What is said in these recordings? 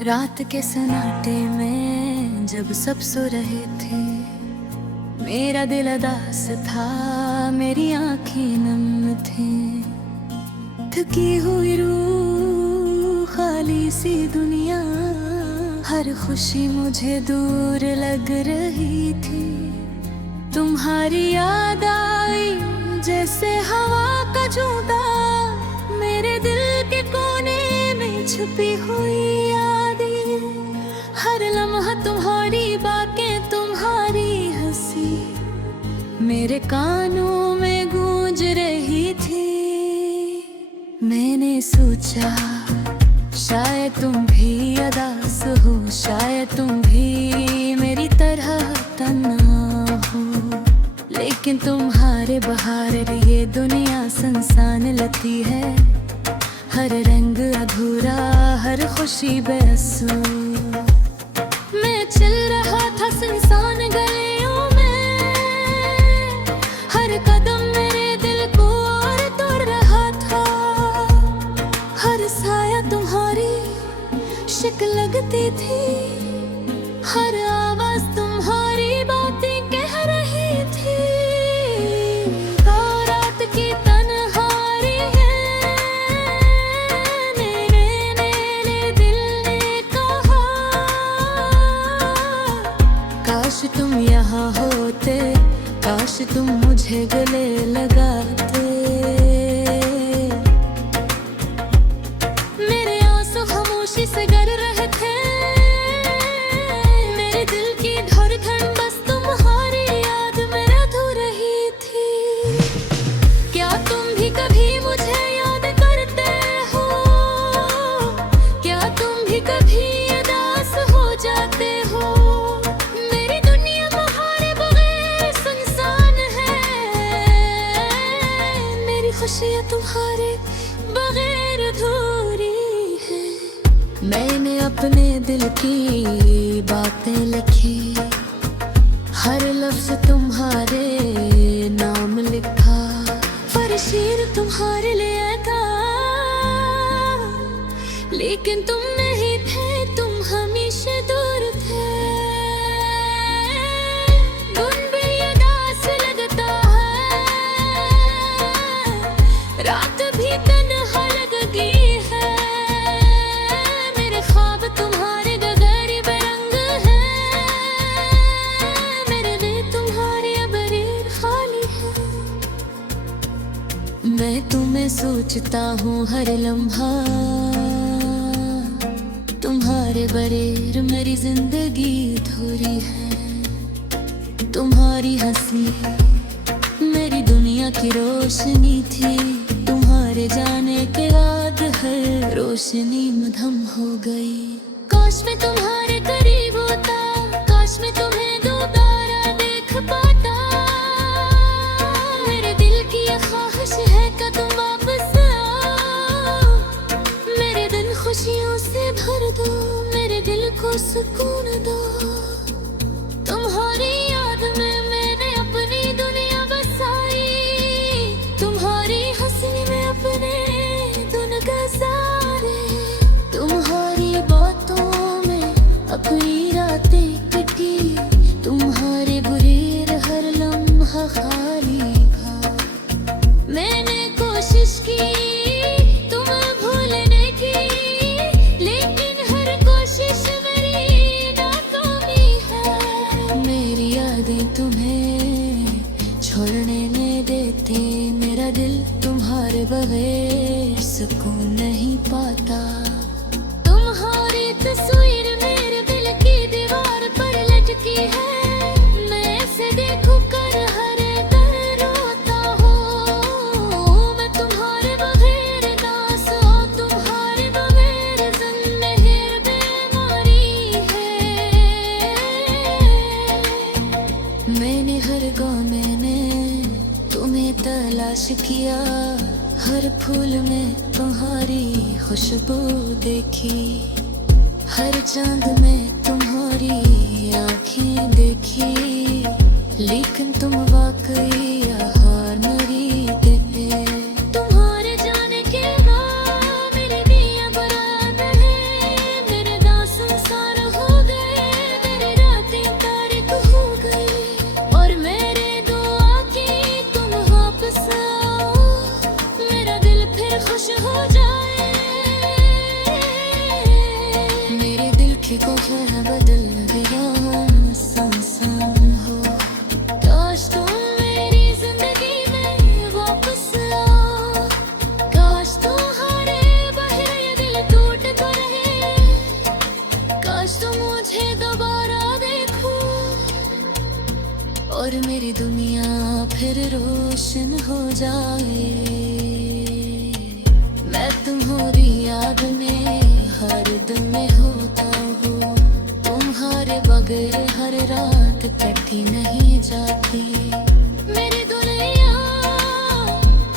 रात के सन्नाटे में जब सब सो रहे थे, मेरा दिल उदास था, मेरी आंखें नम थी। थकी हुई रूह, खाली सी दुनिया, हर खुशी मुझे दूर लग रही थी। तुम्हारी याद आई जैसे हवा का झोंका, मेरे दिल के कोने में छुपी हुई यादें। हर लम्हा तुम्हारी बातें, तुम्हारी हंसी मेरे कानों में गूंज रही थी। मैंने सोचा शायद तुम भी उदास हो, शायद तुम भी मेरी तरह तन्हा हो। लेकिन तुम्हारे बहार ये दुनिया सुनसान लगती है, हर रंग अधूरा, हर खुशी बेसुर। मैं चल रहा था सुनसान गलियों में, हर कदम मेरे दिल को और तोड़ रहा था। हर साया तुम्हारी शक्ल लगती थी, हर आवाज तुम्हारी बातें कह रही थी। और रात की तन्हाई है, मेरे दिल ने कहा, काश तुम यहाँ होते, काश तुम मुझे गले लगाते। मेरे आंसू खामोशी से गर रहे थे, मेरे दिल की धड़कन बस तुम्हारी याद में अधूर रही थी। क्या तुम भी कभी मुझे याद करते हो? क्या तुम भी कभी उदास हो जाते हो? मेरी दुनिया तुम्हारे बगैर सुनसान है, मेरी खुशियाँ तुम्हारे बगैर अधूरी है। मैंने अपने दिल की बातें लिखी, हर लफ्ज तुम्हारे नाम लिखा। फरशीर तुम्हारे लिए था, लेकिन तुम नहीं थे, तुम हमेशा दूर थे। गुन भी उदास लगता है, रात भी तन्हा लगती है। मेरे ख्वाब तुम्हारे गगरी बेरंग हैं, मेरे दिल तुम्हारे अबरीर खाली है। मैं तुम्हें सोचता हूँ हर लम्हा, तुम्हारे बगैर मेरी जिंदगी अधूरी है। तुम्हारी हंसी मेरी दुनिया की रोशनी थी, तुम्हारे जाने के बाद हर रोशनी मधम हो गई। काश मैं तुम्हारे करीब होता, काश मैं तुम्हें दोबारा देख पाता। मेरे दिल की ये ख्वाहिश है कि तुम वापस आओ, मेरे दिन खुशियों से भर दो, मेरे दिल को सुकून दो। तुम्हारी याद में मैंने अपनी दुनिया बसाई, तुम्हारी हंसी में अपने दिन गुजारे। तुम्हारी बातों में अपनी रातें कटी, तुम्हारे बुरे हर लम्हा खाली था। मैंने कोशिश की तुम्हें भूलने की, लेकिन हर कोशिश मेरी नाकामी है। मेरी यादें तुम्हें छोड़ने नहीं देती, मेरा दिल तुम्हारे बगैर सुकून नहीं पाता। तुम्हारी तस्वीर मेरे दिल की दीवार पर लटकी है, मैं ऐसे देखूं कर हर दर रोता हूँ। मैं तुम्हारे बगैर नास हूँ, तुम्हारे बगैर जिंदगी बीमारी है। मैंने हर कोने में तुम्हें तलाश किया, हर फूल में तुम्हारी खुशबू देखी, हर चांद में तुम्हारी आँखें देखी। लेकिन तुम वाकई यहाँ नहीं थे, तुम्हारे जाने के बाद मेरे दिया बरात है, मेरे दास को है बदल गया संसान हो। काश तुम मेरी जिंदगी में वापस आओ, काश तुम्हारे बहरे ये दिल टूट तो रहे, काश तुम मुझे दोबारा देखो और मेरी दुनिया फिर रोशन हो जाए। मैं तुम्हारी याद में हर दिन में होता हूँ, तुम्हारे बगैर हर रात कटी नहीं जाती। मेरी दुनिया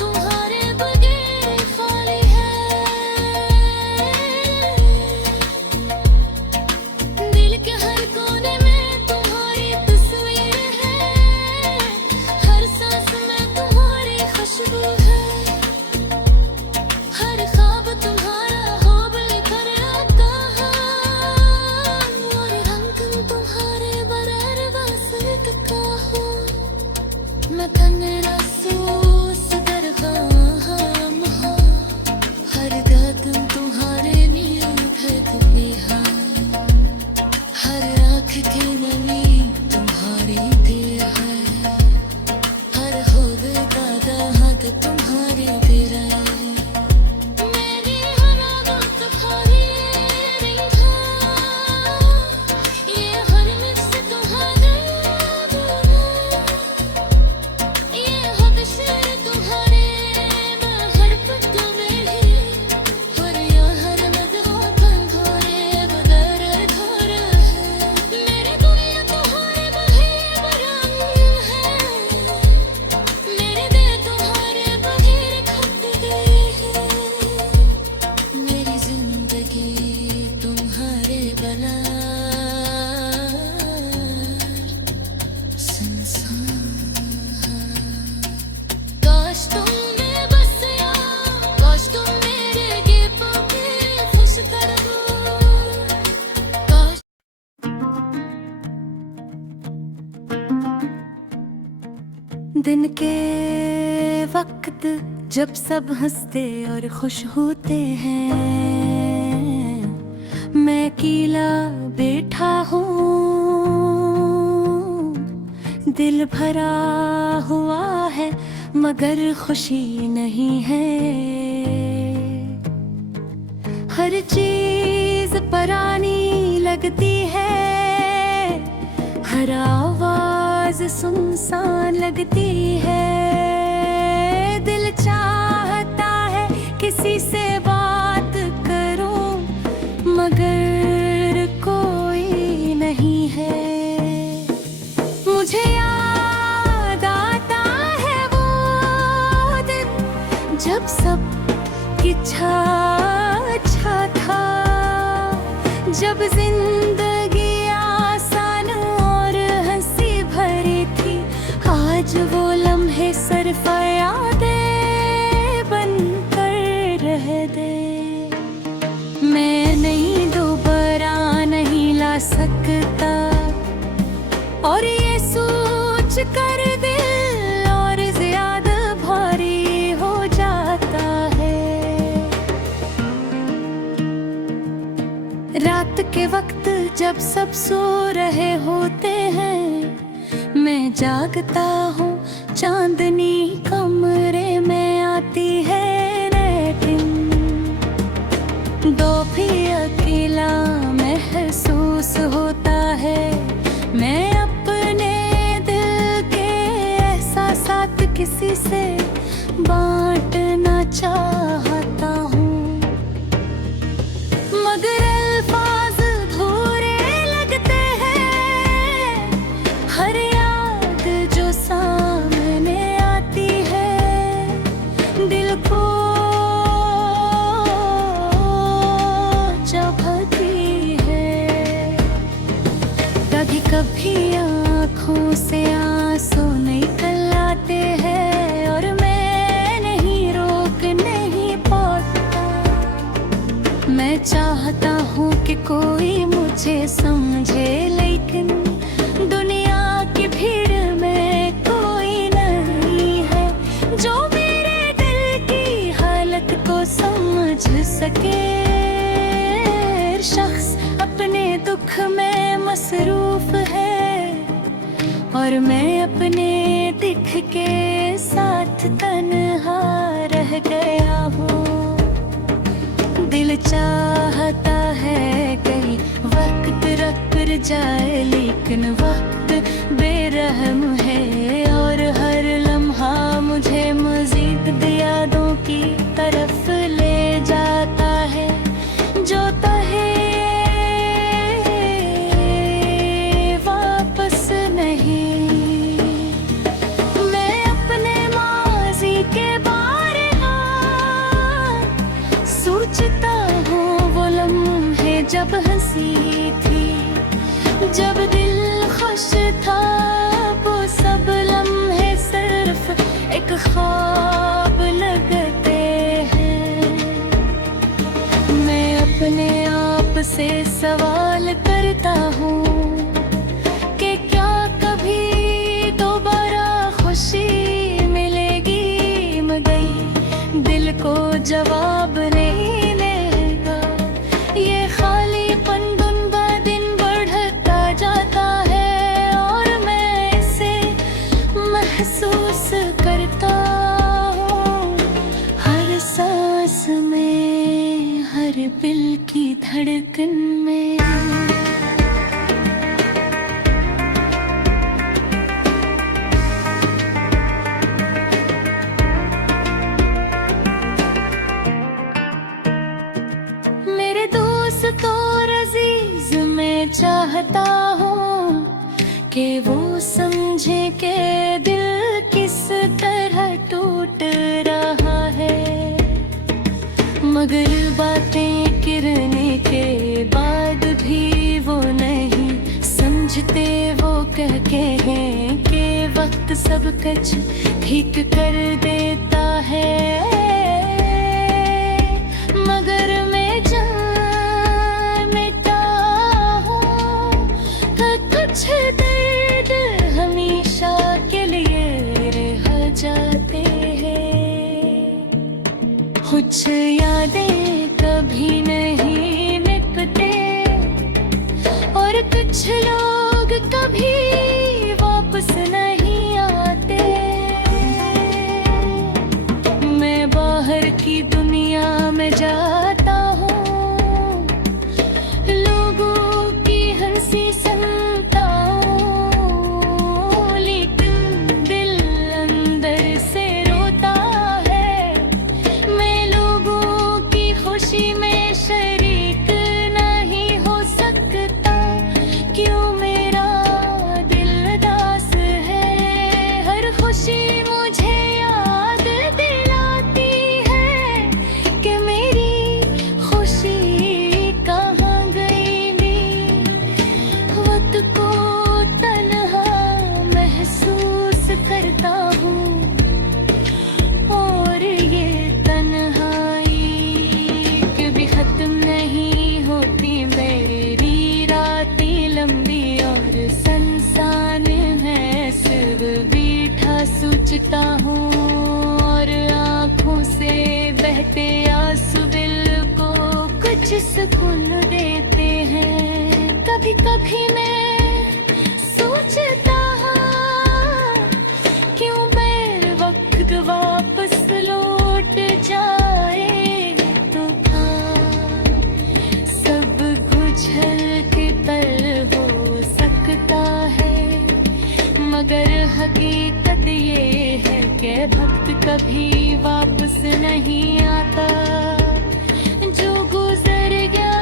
तुम्हारे बगैर खाली है, दिल के हर कोने में तुम्हारी तस्वीर है, हर सांस में तुम्हारी खुशबू है, हर ख्वाब तुम्हारा ख्वाब लेकर आता है, और रंग तुम्हारे बरर बसंत का हो। मैं तन रसूस दरगाम हो, हर कदम तुम्हारे लिए उठती है, हर आँख की नमी तुम्हारी देर है, हर खूब का दाहत तुम्हारे दिल है। मेरी हर आदत तुम्हारी नहीं था, ये हर नफ्स तुम्हारा ये हद शेर तुम्हारे, मैं हर पत्त में ही, और यहाँ हर मदहों पर घोरे बगैर घोर है। मेरी दुनिया तुम्हारे बगैर बरंग है, मेरे दिल तुम्हारे बगैर खत गए हैं, मेरी जिंदगी तुम्हारे बगैर सुनसान। काश तुम में बस आओ, काश तुम मेरे गिरफ़ों पे खुश कर दो, काश दिन के वक्त जब सब हंसते और खुश होते हैं, मैं अकेला बैठा हूँ, दिल भरा हुआ है मगर खुशी नहीं है। हर चीज परानी लगती है, हर आवाज सुनसान लगती है, दिल चाहता है किसी से बात करूं मगर कोई नहीं है। मुझे याद आता है वो दिन जब सब कुछ अच्छा था, जब जिंदगी आसान और हंसी भरी थी। आज वो लम्हे सिर्फ यादें बनकर रह दे। मैं नहीं दोबारा नहीं ला सकता, और ये सोच कर दिल और ज्यादा भारी हो जाता है। रात के वक्त जब सब सो रहे होते हैं, मैं जागता हूँ, चांदनी कमरे में आती है, लेकिन दो भी अकेला महसूस होता है। मैं अपने दिल के एहसासात किसी से बांटना चाहता हूँ, मगर अल्फाज अधूरे लगते हैं। हर याद जो सामने आती है, दिल को चुभती है। कभी कभी आँखों से आंसू निकल आते हैं, और मैं नहीं रोक नहीं पाता। मैं चाहता हूँ कि कोई मुझे समझे, लेकिन दुनिया की भीड़ में कोई नहीं है जो मेरे दिल की हालत को समझ सके। शख्स अपने दुख मसरूफ है, और मैं अपने दिख के साथ तन्हा रह गया हूँ। दिल चाहता है कहीं वक्त रुक जाए, लेकिन वक्त बेरहम है, और हर लम्हा मुझे मजीद यादों की तरफ ले जाता है, जो तहे वापस नहीं। मैं अपने माजी के बारे में सोचता हूँ, वो लम्हे जब हंसी थी, जब दिल खुश था, वो सब लम्हे सिर्फ एक ख्वाब लगते हैं। मैं अपने आप से सवाल करता हूँ कि क्या कभी दोबारा खुशी मिलेगी, मगर दिल को जवाब नहीं देगा। ये खालीपन महसूस करता हूँ, हर सांस में, हर दिल की धड़कन में। मेरे दोस्त और अजीज, मैं चाहता हूँ कि वो समझे कि दिल किस तरह टूट रहा है, मगर बातें करने के बाद भी वो नहीं समझते। वो कहते हैं कि वक्त सब कुछ ठीक कर देता है, मगर मैं जानता हूँ कुछ दर्द हमेशा के लिए रह जाते हैं। कुछ यादें कभी नहीं मिटते, और कुछ लोग कभी वापस नहीं आते। मैं बाहर की दुनिया में जाता हूँ, लोगों की हंसी सुनता हूँ, लेकिन दिल अंदर से रोता है। मैं लोगों की खुशी में शरीक नहीं हो सकता, क्यों मेरा दिल दास है। हर खुशी मुझे याद दिलाती है कि मेरी खुशी कहाँ गई नी। वक्त को तन्हा महसूस करता हूँ, और ये तन्हाई कभी खत्म नहीं होती। मेरी रातें लंबी और सुनसान है, सिर्फ बैठा सोचता हूँ, और आँखों से बहते आंसू दिल को कुछ सुकून देते हैं। कभी कभी मैं सोचता हूँ, क्यों मैं वक्त वापस लौट जाए, तो सब कुछ हल्के तर हो सकता है, मगर हकीकत ये है कि वक्त कभी वापस नहीं आता। जो गुजर गया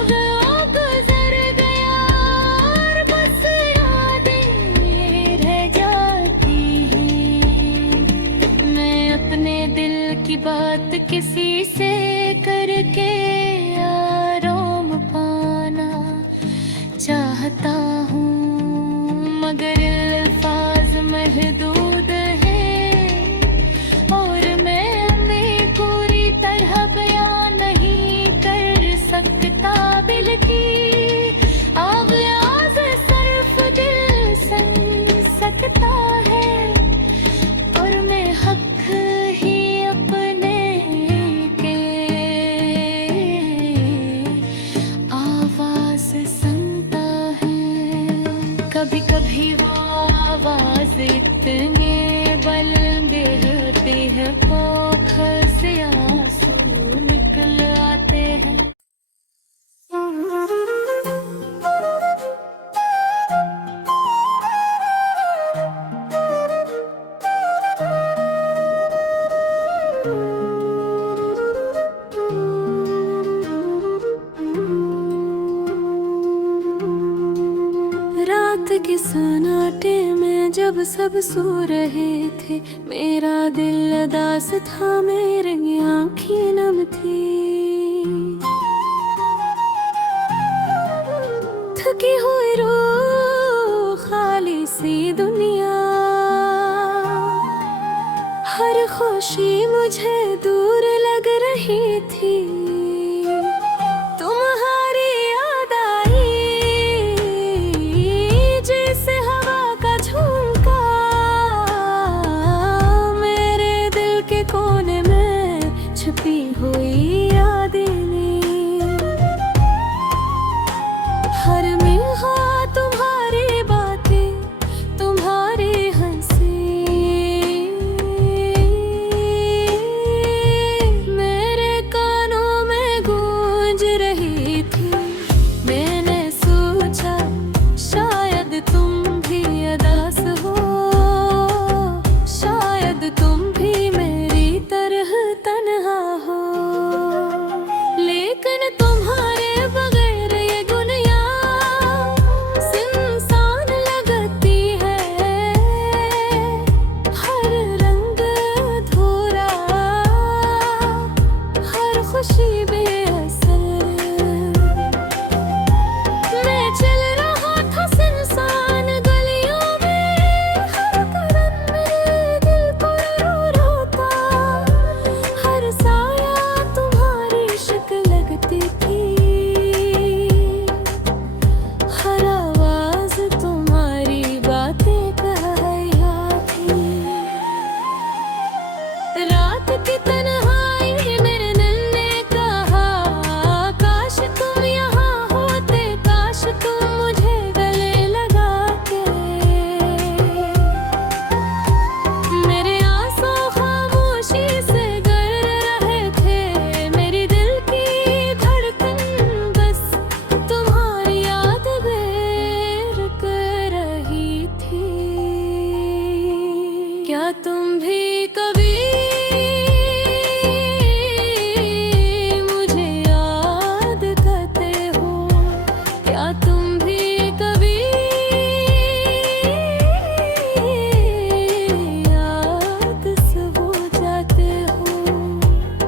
वो गुजर गया, और बस यादें रह जाती हैं। मैं अपने दिल की बात किसी से करके आराम पाना चाहता हूँ, मगर अल्फाज महदूद है, रात के सन्नाटे में जब सब सो रहे थे, मेरा दिल उदास था, मेरी आँखें नम थी। थकी हुई रूह, खाली सी दुनिया, हर खुशी मुझे दूर लग रही थी। तुम्हारी याद आई जैसे हवा का झोंका, मेरे दिल के कोने में छुपी हुई यादें ने। हर मिलहा तुम्हारी बातें, तुम्हारी हंसी, मेरे कानों में गूंज रही थी। मैंने सोचा शायद तुम भी उदास हो, शायद तुम भी मेरी तरह तन्हा हो। लेकिन तुम्हारे बगैर ये दुनिया सुनसान लगती है। हर रंग अधूरा, हर खुशी बेअसर। मैं चल रहा था सुनसान गलियों में, हर कदम मेरे दिल पर रो रोता। हर साया तुम्हारी शक्ल लगती थी, हर आवाज तुम्हारी बातें कहया थी। रात की तन्हाई मेरे दिल ने कहा, काश तुम यहाँ होते, काश तुम मुझे गले लगा के। मेरे आंसू खामोशी से गर रहे थे, मेरी दिल की धड़कन बस तुम्हारी याद बेर कर रही थी। क्या तुम भी कभी मुझे याद करते हो? क्या तुम भी कभी याद से हो जाते हो?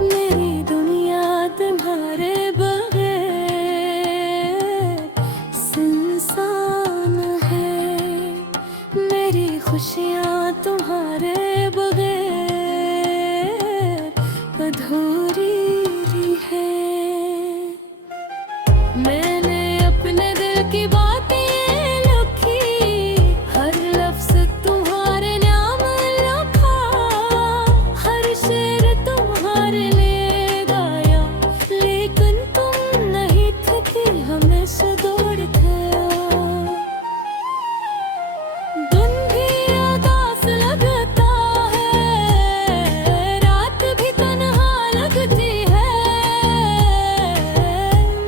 मेरी दुनिया तुम्हारे बगैर सुनसान है, मेरी खुशियाँ तुम्हारे बगैर अधूरी है। मैंने अपने दिल की बातें लिखी, हर लफ्ज तुम्हारे नाम लिखा, हर शेर तुम्हारे लिए गाया। लेकिन तुम नहीं थे कि हमेशा दौड़ते हो। दिन भी उदास लगता है, रात भी तन्हा लगती है।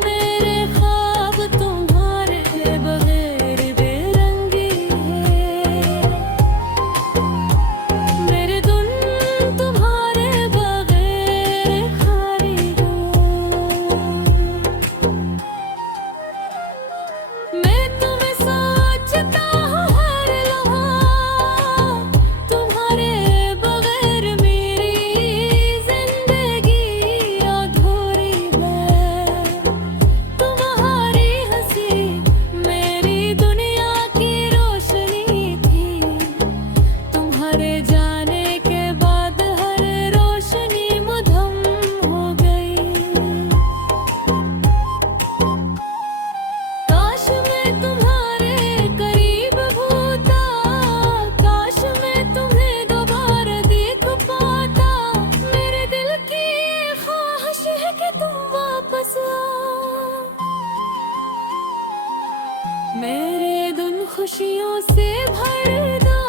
मेरे ख्वाब तुम्हारे बगैर बेरंगी है, मेरे धुन तुम्हारे बगैर खाली हो। मैं तुम्हें सोचता हूँ हर लम्हा, तुम्हारे बगैर मेरी जिंदगी अधूरी है। तुम्हारी हंसी मेरी दुनिया की रोशनी थी, तुम्हारे जाने के बाद हर रोशनी मधुम हो गई। काश मैं तुम्हारे करीब होता, काश मैं तुम्हें दोबारा देख पाता। मेरे दिल की ख्वाहिश है कि तुम वापस आओ, मेरे दिन खुशियों से भर दो,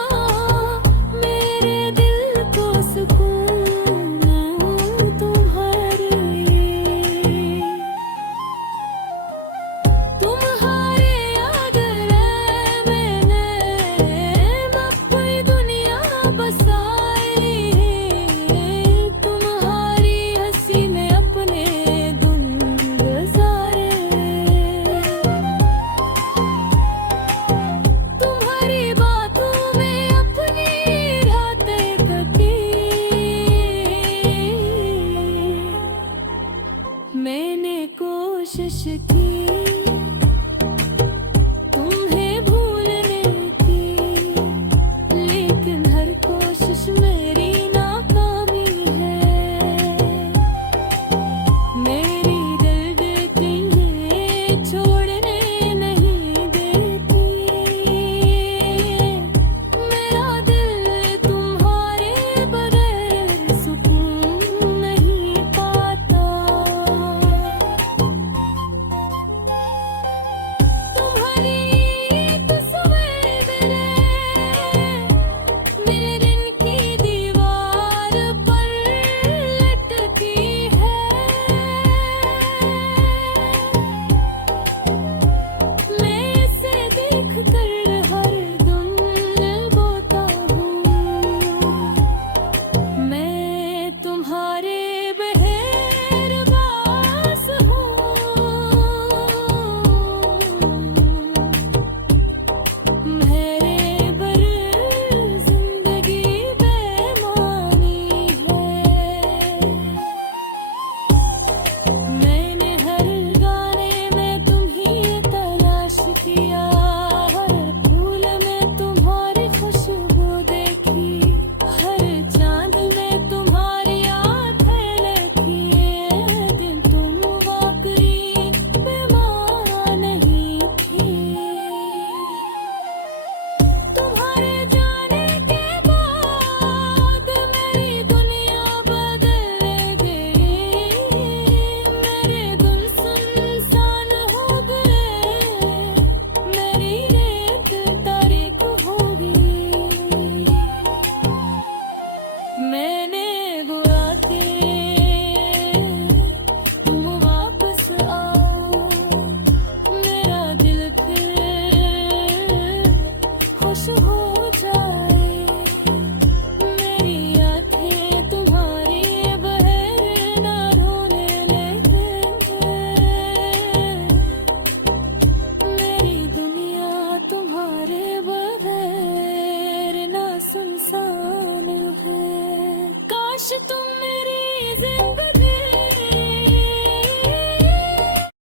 मेरे दिल को सुकून दो तुम्हारे। तुम्हारे याद मैंने अपनी दुनिया बसाई, तुम्हारी हंसी में अपने दिन गुजारे। कोशिश की